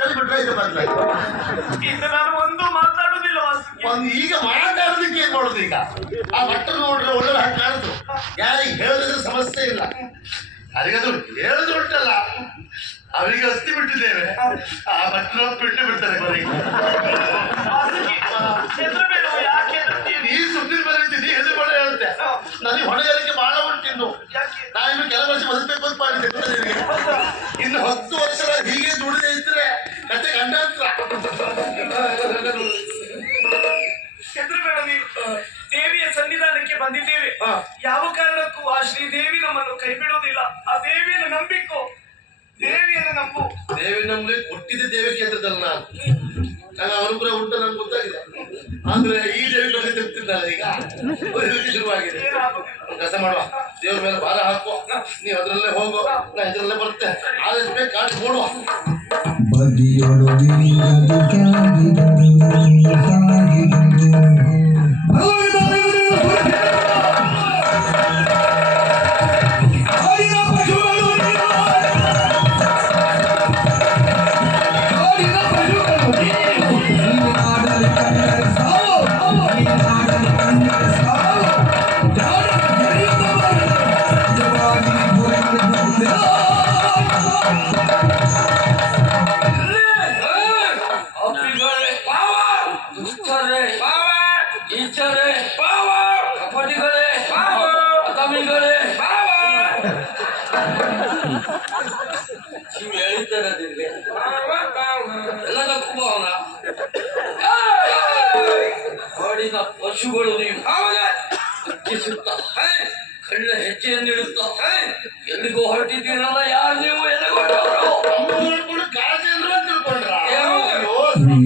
ಕಲಿಬಿಟ್ರೆ ಇದು ಬದಲಾಯ್ತು. ಇನ್ನು ನಾನು ಒಂದು ಮಾತಾಡುದಿಲ್ಲ ವಾಸುಕಿ. ಒಂದು ಈಗ ಮಾತಾಡೋದಕ್ಕೆ ಏನ್ ಮಾಡೋದು ಈಗ? ಆ ಭಟ್ರು ನೋಡ್ರೆ ಒಳ್ಳೆ ಹಾಗೆ ಕಾಣ್ತು. ಯಾರಿಗೆ ಹೇಳಿದ್ರೆ ಸಮಸ್ಯೆ ಇಲ್ಲ, ಯಾರಿಗದು ಹೇಳುದು ಉಂಟಲ್ಲ ಅವರಿಗೆ ಅಸ್ತಿ ಬಿಟ್ಟಿದ್ದೇವೆ. ಆ ಭಟ್ರು ಬಿಟ್ಟು ಬಿಡ್ತಾರೆ ಕೊನೆಗೆ. ಈ ಸುದ್ದಿ ಬರೀತೀನಿ ಹೆಸರು ಬಡ ಹೇಳುತ್ತೆ. ನನಗೆ ಹೊಣೆಗಾರಿಕೆ ಬಹಳ ಉಂಟು. ಇನ್ನು ನಾನು ಕೆಲವು ವರ್ಷ ಬದುಕಬೇಕು ಅಂತ ಮಾಡಿದ್ದೆ. ಇನ್ನು 10 ವರ್ಷ ಹೀಗೆ ದುಡಿದೇ ಇದ್ರೆ ಕತೆ ಗಂಡಾಂತರ. ಹೆದರಬೇಡ ನೀನು. ದೇವಿಯ ಸನ್ನಿಧಾನಕ್ಕೆ ಬಂದಿದ್ದೇವೆ. ಯಾವ ಕಾರಣಕ್ಕೂ ಆ ಶ್ರೀದೇವಿ ನಮ್ಮನ್ನು ಕೈ ಬಿಡುವುದಿಲ್ಲ. ಆ ದೇವಿಯನ್ನು ನಂಬಿಕೋ, ದೇವಿಯನ್ನು ನಂಬು. ದೇವಿ ನಮ್ಗೆ ಕೊಟ್ಟಿದ್ದೆ ದೇವಿ ಕೇಂದ್ರದಲ್ಲ. ನಾನು ಅನುಗ್ರಹ ಉಂಟು ನನ್ಗೆ ಗೊತ್ತಾಗಿದೆ. ಆದ್ರೆ ಈ ದೇವಿ ಬಗ್ಗೆ ತಿಂತಿದ್ದಲ್ಲ ಈಗ ಶುರುವಾಗಿದೆ. ಕೆಲಸ ಮಾಡುವ, ದೇವ್ರ ಮೇಲೆ ಭಾರ ಹಾಕುವ, ನೀವು ಅದ್ರಲ್ಲೇ ಹೋಗೋ, ನಾ ಇದ್ರಲ್ಲೇ ಬರುತ್ತೆ. ಆದಷ್ಟು ಬೇಗ ಕಾಡಿ ಕೊಡುವ. ಪಶುಗಳು ನೀವು ಹೆಚ್ಚಿಸುತ್ತ ಕಳ್ಳ ಹೆಜ್ಜೆಯನ್ನಿಡುತ್ತ ಎಲ್ಲಿಗೂ ಹೊರಟಿದ್ದೀರಲ್ಲ. ಯಾರು ನೀವು?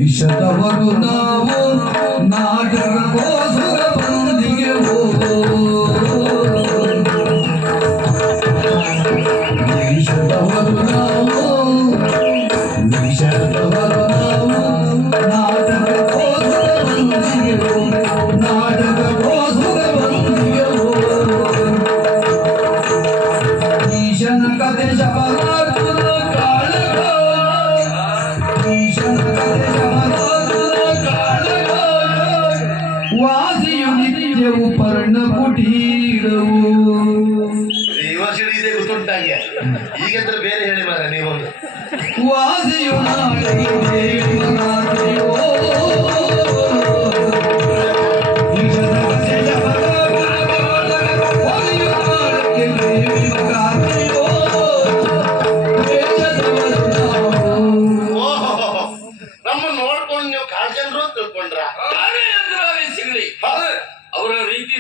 ವಿಷದವರು ನಾವು ನಾಟಕಗೋಸ್ಕರ ಬಂದಿಗೆ ವಿಷದವರು ನಾವು ವಿಷದವರು ನಾವು ನಾಟಕಗೋಸ್ಕರ ಬಂದಿಗೆ ನಾಟಕಗೋಸ್ಕರ ಬಂದಿಗೆ ಈಶನ ಕಥೆ ಶಬರಾತ್ಮನ ಕಾಳಗ ಈಶನ ಕಥೆ ವಾಸಿಯು ನಿತ್ಯವು ಪರ್ಣ ಕುಟೀರವು. ಇದೆ ಗೊತ್ತುಂಟಾಗೆ ಈಗಂದ್ರೆ ಬೇರೆ ಹೇಳಿ ಮಾರ ನೀವೊಂದು. ವಾಸಿಯು ನಾಳೆಗೆ ನಮ್ಮನ್ನು ನೋಡ್ಕೊಂಡು ನೀವು ಕಾಳ್ಜನ್ರು ಅಂತ ತಿಳ್ಕೊಂಡ್ರ? ಸಿಗಲಿ ಅವರ ರೀತಿ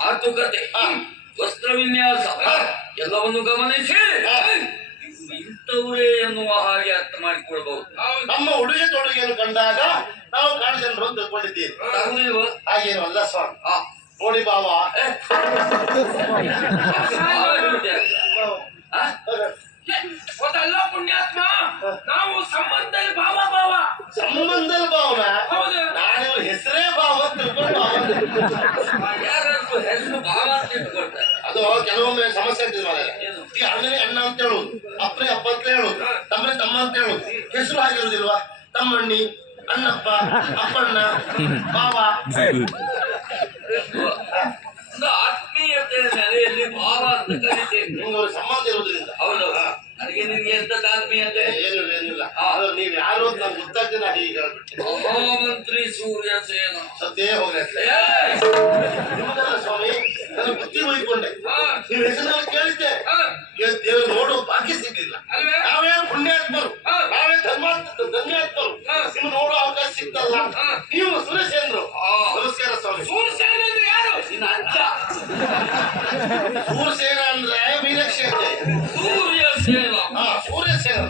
ಮಾತುಕತೆ ವಸ್ತ್ರ ವಿನ್ಯಾಸ ಎಲ್ಲವನ್ನು ಗಮನಿಸಿ ಇಂಥವರೇ ಎನ್ನುವ ಹಾಗೆ ಅರ್ಥ ಮಾಡಿಕೊಳ್ಬಹುದು. ನಮ್ಮ ಉಡುಗೆ ತೊಡುಗೆಯನ್ನು ಕಂಡಾಗ ನಾವು ಕಾಳ್ಜನ್ರು ಅಂತ ತಿಳ್ಕೊಂಡಿದ್ದೀವಿ. ಹಾಗೇನು ಅಲ್ಲ ಸ್ವಾಮಿ. ನೋಡಿ ಬಾವ, ಅದಲ್ಲ ಪುಣ್ಯಾತ್ಮ, ನಾವು ಸಂಬಂಧದಲ್ಲಿ ಭಾವ ಭಾವ ಸಂಬಂಧದ ಭಾವನ. ನಾನು ಹೆಸರೇ ಭಾವ ಅಂತ ತಿಳ್ಕೊಂಡು ಯಾರು ಹೆಸರು ಭಾವ ಅಂತ ಇಟ್ಕೊಳ್ತಾರೆ. ಅದು ಕೆಲವೊಮ್ಮೆ ಸಮಸ್ಯೆ ಆಗ್ತದೆ ಮನೆಯಲ್ಲಿ. ಈಗ ಅಣ್ಣನೇ ಅಣ್ಣ ಅಂತ ಹೇಳುದು, ಅಪ್ಪನೇ ಅಪ್ಪ ಅಂತ ಹೇಳುದು, ತಮ್ಮನೇ ತಮ್ಮ ಅಂತ ಹೇಳುದು. ಹೆಸರು ಆಗಿರುವುದಿಲ್ವಾ? ತಮ್ಮಣ್ಣಿ, ಅಣ್ಣಪ್ಪ, ಅಪ್ಪಣ್ಣ, ಭಾವ. ಆತ್ಮೀಯತೆ ನೆಲೆಯಲ್ಲಿ ಭಾವ ಅಂತ ಕರೀತೇವೆ. ನಿಮ್ಗೆ ಸಂಬಂಧ ಇರುವುದರಿಂದ. ಹೌದೌದು. ನನಗೆ ನಿಮ್ಗೆ ಎಂತದ್ದು ಆತ್ಮೀಯತೆ? ಏನಿಲ್ಲ. ಆದ್ರೆ ನೀವು ಯಾರು ಅಂತ ನಂಗೆ ಗೊತ್ತಾಗ್ತದೆ. ನಾ ಹೀಗೆ ಮಹಾಮಂತ್ರಿ ಸೂರ್ಯ ಸೇನ ಸದ್ಯೇ ಹೋಗ್ಲೇ ಸ್ವಾಮಿ. ನನಗೆ ಬುದ್ಧಿ ಬೈಕೊಂಡೆ. ನೀವು ಹೆಸರಲ್ಲಿ ಕೇಳಿದ್ದೆ, ದೇವರು ನೋಡೋ ಭಾಗ್ಯ ಸಿಗ್ಲಿಲ್ಲ. ನಾವೇ ಪುಣ್ಯಾತ್ಮರು, ನಾವೇ ಧನ್ಯಾತ್ಮರು. ನಿಮ್ಗೆ ನೋಡೋ ಅವಕಾಶ ಸಿಗ್ತಲ್ಲ. ನೀವು ಸುರೇಶೇಂದ್ರು. ನಮಸ್ಕಾರ ಸ್ವಾಮಿ. ಸೂರ್ಯಸೇನ ಅಂದ್ರೆ ಯಾರು? ನಿನ್ನ ಅಜ್ಜ. ಸೂರ್ಯಸೇನ ಅಂದ್ರೆ ಮೀನಾಕ್ಷಿ ಅಂತ. ಸೂರ್ಯಸೇನ. ಸೂರ್ಯಸೇನ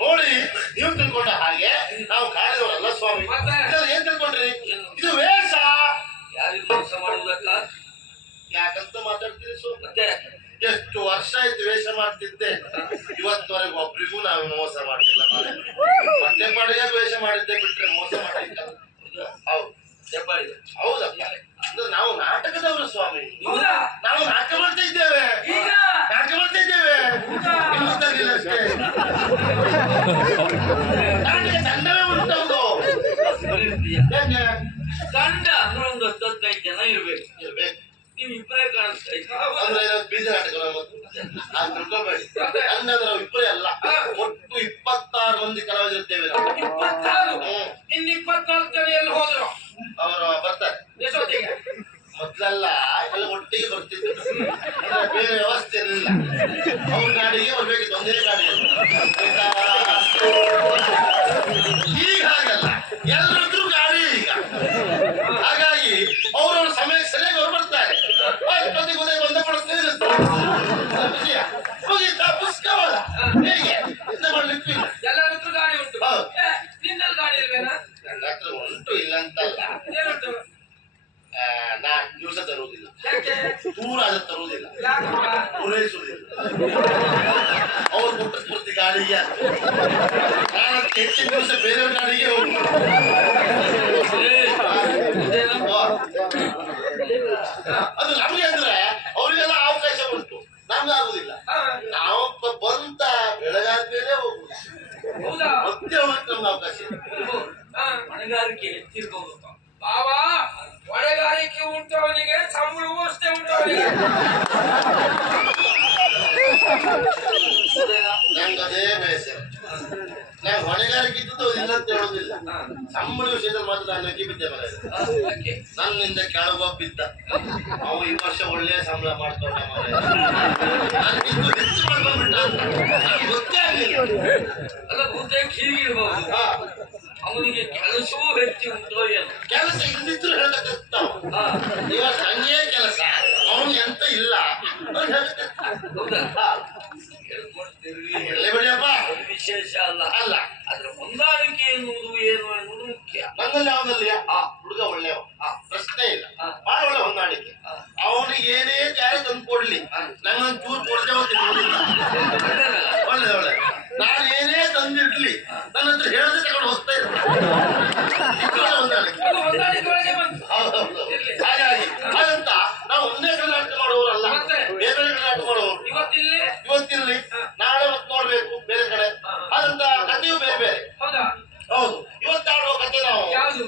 ನೋಡಿ ನೀವು ತಿಳ್ಕೊಂಡ ಹಾಗೆ ನಾವು ಕಾಣಿದವರಲ್ಲ ಸ್ವಾಮಿ. ಏನ್ ತಿಳ್ಕೊಂಡ್ರಿ? ಇದು ವೇಷ. ಯಾರಿಗೂ ಮೋಸ ಮಾಡುವುದಕ್ಕ? ಯಾಕಂತ ಮಾತಾಡ್ತೀರಿ ಸ್ವಾಮಿ? ಮತ್ತೆ ಎಷ್ಟು ವರ್ಷ ಆಯ್ತು ವೇಷ ಮಾಡ್ತಿದ್ದೆ, ಇವತ್ತವರೆಗೂ ಒಬ್ರಿಗೂ ನಾವು ಮೋಸ ಮಾಡಿಲ್ಲ. ಮತ್ತೆ ಪಡೆಯಾಗ ವೇಷ ಮಾಡಿದ್ದೆ ಬಿಟ್ರೆ ಮೋಸ ಮಾಡಿಲ್ಲ. ಹೌದು, ಹೌದಪ್ಪ. ಅಂದ್ರೆ ನಾವು ನಾಟಕದವರು ಸ್ವಾಮಿ. ನಾವು ನಾಟಕ ಮಾಡ್ತಾ ಇದ್ದೇವೆ, ನಾಟಕ ಮಾಡ್ತಾ ಇದ್ದೇವೆ. ಗೊತ್ತಾಗಿಲ್ಲ ಅಷ್ಟೇ. ನನಗೆ ತಂಡವೇ ಉಂಟು ಹೇಗೆ ಗಂಡ ಅಂದ್ರೆ ಒಂದು 15 ಜನ ಇರ್ಬೇಕು. ಇರ್ಬೇಕು ನೀವು ಇಬ್ಬರೇ ಕಾಣಿಸ್ತಾ ಇದ್ದೀರಾ. ಅಂದ್ರೆ ಏನಾದ್ರು ಬೀಜ ನಾಟಕ ನಾವು ತಿಳ್ಕೊಬೇಡಿ. ಹಂಗಂದ್ರೆ ನಾವು ಇಬ್ಬರೇ ಅಲ್ಲ, ಒಟ್ಟು 26 ಮಂದಿ ಕಲಾವಿದರಿದ್ದೇವೆ ನಾವು. 26 ಇನ್ನು 24 ಜನ ಎಲ್ಲಿ ಹೋದ್ರು? ಅವರು ಬರ್ತಾರೆ ಎಷ್ಟೊತ್ತಿಗೆ? ಮೊದ್ಲೆಲ್ಲ ಎಲ್ಲ ಒಟ್ಟಿಗೆ ಬರ್ತಿದ್ರು, ಅಂದ್ರೆ ಬೇರೆ ವ್ಯವಸ್ಥೆ ಇರಲಿಲ್ಲ. ಅವ್ರ ಗಾಡಿಗೆ ಬರ್ಬೇಕಿತ್ತು, ಒಂದೇ ಗಾಡಿ. ಈಗ ಹಾಗಲ್ಲ, ಎಲ್ಲರದ್ದು ಗಾಡಿ ಈಗ. ಹಾಗಾಗಿ ಅವ್ರವ್ರ ಸಮಯ ಸರಿಯಾಗಿ ಅವ್ರು ಬರ್ತಾರೆ. ಪ್ರತಿ ಉದಯ ಬಂದ ಪಡಿಸ್ತಾ ಮುಗೀತಾ ಪುಸ್ತಕವಲ್ಲ ಹೇಗೆ ಇಂತ ಮಾಡ್ಲಿಕ್ಕೆ ಇಲ್ಲ. ಎಲ್ಲರತ್ರ ಗಾಡಿ ಉಂಟು. ಹೌದು. ನಿನ್ನಲ್ಲಿ ಗಾಡಿ ಇಲ್ವೇನಾ? ನನ್ನ ಹತ್ರ ಉಂಟು, ಇಲ್ಲ ಅಂತಲ್ಲ. ಏನುಂಟು? ನಾನ್ ದಿವಸ ತರುವುದಿಲ್ಲ, ಯಾಕೆ? ದೂರ ಆದ ತರುವುದಿಲ್ಲ, ಯಾಕಪ್ಪ? ಪೂರೈಸುವುದಿಲ್ಲ. ಅವ್ರು ಕೊಟ್ಟ ಸ್ಫೂರ್ತಿ ಗಾಡಿಗೆ ನಾನು ಹೆಚ್ಚಿನ ದಿವಸ ಬೇರೆಯವ್ರ ಗಾಡಿಗೆ ಹೋಗಿ ಅದು ನಮ್ಗೆ ಅಂದ್ರೆ ಅವರಿಗೆಲ್ಲ ಅವಕಾಶ ಉಂಟು, ನಮ್ಗೆ ಆಗುದಿಲ್ಲ. ನಾವು ಬಂತ ಬೆಳಗಾದ್ಮೇಲೆ ಹೋಗುದು, ಹೌದಾ? ಮತ್ತೆ ಹೋಗಕ್ಕೆ ನಮ್ಗೆ ಅವಕಾಶ ಇಲ್ಲ. ಹೊಣೆಗಾರಿಕೆ ಹೆಚ್ಚಿರ್ಬೋದು. ಬಾವಾ ಹೊಣೆಗಾರಿಕೆ ಉಂಟು ಅವನಿಗೆ, ಸಂಬಳವೂ ಅಷ್ಟೇ ಉಂಟು ಅವನಿಗೆ. ನಂಗೆ ಅದೇ ಬೇಸರ. ನಾನು ಹೊಣೆಗಾರಿಕೆ ಇದ್ದದ್ದು ಇಲ್ಲ ಅಂತ ಹೇಳುದಿಲ್ಲ, ಸಂಬಳ ವಿಷಯದಲ್ಲಿ ಮಾತ್ರ ನಾನು ನಕ್ಕಿ ಬಿದ್ದೆ ಮನೆ. ಯಾಕೆ? ನನ್ನಿಂದ ಕೆಳಗೊಬ್ಬ ಬಿದ್ದ, ಅವ ಈ ವರ್ಷ ಒಳ್ಳೆ ಸಂಬಳ ಮಾಡ್ಕೊಂಡ ಮನೆ. ನನಗಿಂತ ಹೆಚ್ಚು ಮಾಡ್ಕೊಂಡ್ಬಿಟ್ಟ ಅಂತ ನನಗೆ ಗೊತ್ತೇ ಆಗ್ಲಿಲ್ಲ. ಅಲ್ಲ, ಬಹುತೇಕ ಹೀಗಿರ್ಬೋದು. ಹಾ, ಅವನಿಗೆ ಕೆಲಸವೂ ಹೆಚ್ಚು ಉಂಟು ಏನು? ಕೆಲಸ ಇಲ್ಲಿದ್ರು ಹೇಳಕತ್ತಾವ. ಇವಾಗ ಹಂಗೇ ಕೆಲಸ, ಅವನು ಎಂತ ಇಲ್ಲ ಅವ್ನು ಹೇಳ್ತಿರ್ತಾನೆ. ಹೌದಾ? ಹಾ, ಹೇಳ್ಕೊಡ್ತೀವಿ. ಹೇಳಲೇ ಬಿಡಿಯಪ್ಪ, ಅದು ವಿಶೇಷ ಅಲ್ಲ. ಅಲ್ಲ ಆದ್ರೆ ಹೊಂದಾಣಿಕೆ ಎನ್ನುವುದು ಏನು ಎನ್ನುವುದು ಮುಖ್ಯ. ನನ್ನಲ್ಲಿ ಅವನಲ್ಲಿ ಆ ಹುಡುಗ ಒಳ್ಳೆಯವ, ಪ್ರಶ್ನೆ ಇಲ್ಲ, ಬಹಳ ಒಳ್ಳೆ ಹೊಂದಾಣಿಕೆ. ಅವನಿಗೆ ಏನೇ ಜಾರಿ ತಂದು ಕೊಡ್ಲಿ, ನಂಗೊಂದು ಚೂರು ಕೊಡದೆ ಹೋಗ್ತೀನಿ. ಒಳ್ಳೆ ಒಳ್ಳೆ, ನಾನು ಏನೇ ತಂದಿಡ್ಲಿ ನನ್ನ ಹತ್ರ ಹೇಳದೆ ತಗೊಂಡು ಹೋಗ್ತಾ ಇರ್ತೀನಿ. ಹೊಂದಾಣಿಕೆ. ಅದು ಹೊಂದಾಣಿಕೆ ಒಳಗೆ ಬಂತು. ಹೌದೌದು. ಹಾಗಾಗಿ ಹಾಗಂತ ನಾವು ಒಂದೇ ಕರ್ನಾಟಕ ಮಾಡುವವರಲ್ಲ, ಮತ್ತೆ? ಬೇರೆ ಬೇರೆ ಕರ್ನಾಟಕ ಮಾಡುವವರು. ಇವತ್ತಿಲ್ಲಿ ಇವತ್ತಿಲ್ಲಿ ನಾಳೆ ಮತ್ತೆ ನೋಡ್ಬೇಕು ಬೇರೆ ಕಡೆ, ಹಾಗಂತ ಕಥೆಯು ಬೇರೆ ಬೇರೆ. ಹೌದಾ? ಹೌದು, ಇವತ್ತಾಡುವ ಕಥೆ ನಾವು ಯಾವುದು?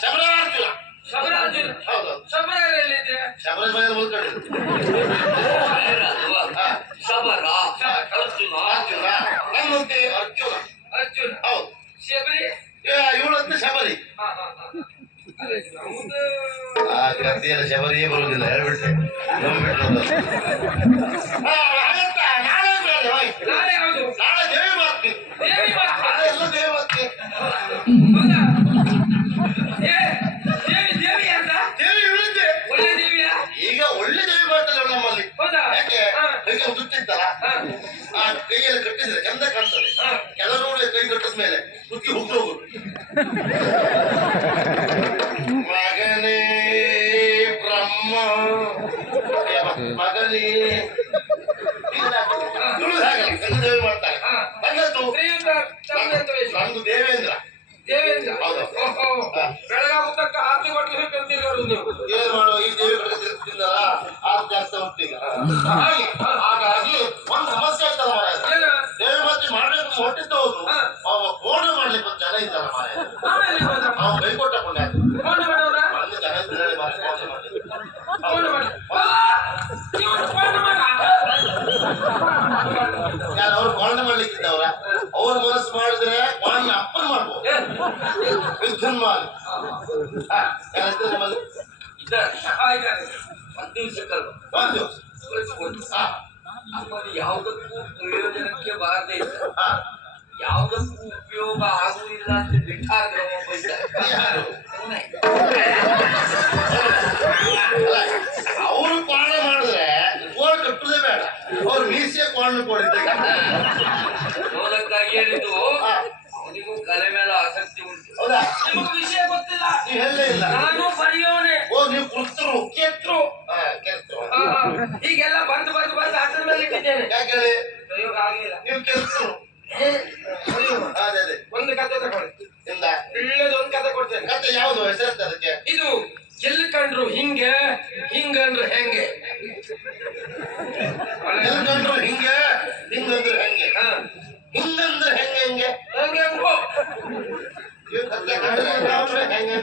ಶಬರಾರ್ಜುನ. ಶಬರಾರ್ಜುನ. ಹೌದೌದು, ಶಬರ ಎಲ್ಲಿದೆ? ಶಬರ ಮನೆಯಲ್ಲಿ ಮಲ್ಕೊಂಡಿದ್ರು. ಶಬರ ಅರ್ಜುನ. ಅರ್ಜುನ ನಮ್ಮಂತೆ ಅರ್ಜುನ. ಅರ್ಜುನ. ಹೌದು, ಶಬರಿ. ಇವಳಂತೆ ಶಬರಿ. ಅದೇ ನಮ್ದು ಆ ಕಥೆಯಲ್ಲಿ ಶಬರಿಯೇ ಬರುವುದಿಲ್ಲ, ಹೇಳ್ಬಿಟ್ಟೆ. ಹಾಗಂತ ನಾಳೆ ಬೇರೆ ಹೋಯ್ತು. ನಾಳೆ ಯಾವುದು? ನಾಳೆ ದೇವಿ ಮಾತ್ಮಿ. ದೇವಿ ಮಾತ್ರ. ನಾಳೆ ಎಲ್ಲ ದೇವಿ ಮಾತ್ಮಿ. ಹೌದಾ? ದೇವಿ ಅಂತ? ದೇವಿ ಇಳಿದ್ದೆ. ಒಳ್ಳೆ ದೇವಿಯಾ? ಈಗ ಒಳ್ಳೆ ದೇವಿ ಮಾಡ್ತಾರೆ ನಮ್ಮಲ್ಲಿ. ಹೌದಾ? ಯಾಕೆ ಕೈಗೆ ಸುತ್ತಿತ್ತಲ್ಲ, ಆ ಕೈಯಲ್ಲಿ ಕಟ್ಟಿದ್ರೆ ಚಂದ ಕಾಣ್ತದೆ. ಕೆಲವರು ಕೈ ಕಟ್ಟಿದ ಮೇಲೆ ಸುತ್ತಿ ಹೋಗ್ತಾ ಹೋಗುದು. ಮಗನೇ ಬ್ರಹ್ಮ, ಮಗನೇ ತುಳಿದಾಗಲ್ಲ ಗಂಗ ದೇವಿ ಮಾಡ್ತಾರೆ. ನಂಗಂತೂ ಶ್ರೀಯುತ ಚಂದ್ರೇಂದ್ರ. ನಂದು ದೇವೇಂದ್ರ. ದೇವೇಂದ್ರ. ಹೌದು. ಬೆಳಗಾಗುತ್ತಕ್ಕ ಆರ್ತಿ ಕೊಟ್ಟು ಕಲ್ತಿರೋದು ನೀವು. ಏನ್ ಮಾಡೋ, ಈ ದೇವಿ ಕಡೆ ತಿರುಗ್ತಿದ್ದಲ್ಲ, ಆರು ಜಾಸ್ತಿ ಹೊಟ್ಟಿಗ. ಹಾಗಾಗಿ ಒಂದು ಸಮಸ್ಯೆ ಆಯ್ತಲ್ಲ ಮಾರಾಯ. ಏನು? ದೇವಿ ಮಾತಿ ಮಾಡ್ಬೇಕು ಹೊಟ್ಟಿದ್ದ ಹೌದು, ಅವ ಫೋನ್ ಮಾಡ್ಲಿಕ್ಕೆ ಒಂದು ಜನ ಇದ್ದಾನ ಮಾರಾಯ. ಆಮೇಲೆ ಹೋದ? ಅವ ಕೈ ಕೊಟ್ಟ ಕೊಂಡ ಫೋನ್ ಮಾಡೋಣ. ಅಲ್ಲಿ ಜನ ಇದ್ದಾರೆ ಮಾರಾಯ, ಮೋಸ ಮಾಡ್ಲಿಕ್ಕೆ. ಫೋನ್ ಮಾಡಿ. ನೀವು ಫೋನ್ ಮಾಡ. ಯಾರು ಅವ್ರು ಕಾರಣ ಮಾಡ್ಲಿಕ್ಕಿದ್ದವ್ರ, ಅವ್ರ ಮನಸ್ಸು ಮಾಡಿದ್ರೆ ಕಾರಣ ಅಪ್ಪನ ಮಾಡ್ಬೋದು. ವಿದ್ಯುನ್ ಮಾಡಿ ಇದ್ದಾರೆ. ಒಂದು ದಿವಸ ಕಲ್ವ. ಒಂದು ದಿವಸ ಕಳಿಸ್ಕೊಟ್ಟು ಅಮ್ಮನ ಯಾವುದಕ್ಕೂ ಪ್ರಯೋಜನಕ್ಕೆ ಬಾರದೇ ಇಲ್ಲ, ಹಾ, ಯಾವುದಕ್ಕೂ ಉಪಯೋಗ ಆಗುವುದಿಲ್ಲ ಅಂತ ಬಿಟ್ಟಾದ್ರೆ ಒಬ್ಬ ಇದ್ದಾರೆ. ಯಾರು? ಅವನೇ. ಅವರು ಕಾರಣ ಮಾಡಿದ್ರೆ ಓಡ್ ಕಟ್ಟುದೇ ಬೇಡ, ಅವ್ರು ಮೀಸೆ ಕಾರಣ ಕೊಡಿದ್ದೆ. ಮೂಲಕ್ಕಾಗಿ ಹೇಳಿದ್ದು ಅವನಿಗೂ ಕಲೆ ಮೇಲೆ ಆಸಕ್ತಿ ಉಂಟು. ಹೌದಾ? ನಿಮಗೆ ವಿಷಯ ಗೊತ್ತಿಲ್ಲ. ನೀವು ಹೇಳಲೇ ಇಲ್ಲ. ನಾನು ಬರೆಯೋನೆ. ಓ, ನೀವು ಕುರ್ತರು ಕೆತ್ರು. ಕೆರ್ತರು. ಹೀಗೆಲ್ಲ ಬಂದು ಹಸಿರ ಮೇಲೆ ಇಟ್ಟಿದ್ದೇನೆ. ಯಾಕೆ ಹೇಳಿ? ಪ್ರಯೋಗ ಆಗಲಿಲ್ಲ. ನೀವು ಕೆರ್ತರು. ಅದೇ ಅದೇ, ಒಂದು ಕತೆ ತಗೊಳ್ಳಿ. ಇಂದ ಒಳ್ಳೆದೊಂದು ಕತೆ ಕೊಡ್ತೇನೆ. ಕತೆ ಯಾವುದು ಹೆಸರು ಅದಕ್ಕೆ? ಇದು ಎಲ್ಲಿ ಕಂಡ್ರು ಹಿಂಗೆ, ಹಿಂಗಂದ್ರೆ ಹೆಂಗೆ. ಎಲ್ಕಂಡ್ರು ಹಿಂಗೆ, ಹಿಂಗಂದ್ರೆ ಹೆಂಗೆ. ಹಾ, ಹಿಂಗಂದ್ರೆ ಹೆಂಗೆ ಹೆಂಗೆ ಹಂಗೆ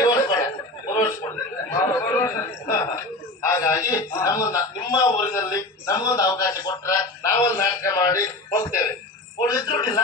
ಈ ವರ್ಷ ಬೇಡ, ಬರೋ ವರ್ಷ ಕೊಡ್ತೀನಿ. ಹಾಗಾಗಿ ನಿಮ್ಮ ಊರಿನಲ್ಲಿ ನಮಗೊಂದು ಅವಕಾಶ ಕೊಟ್ರೆ ನಾವೊಂದು ನಾಟಕ ಮಾಡಿ ಹೋಗ್ತೇವೆ. ಉಳಿದಿದ್ರು ಇಲ್ಲ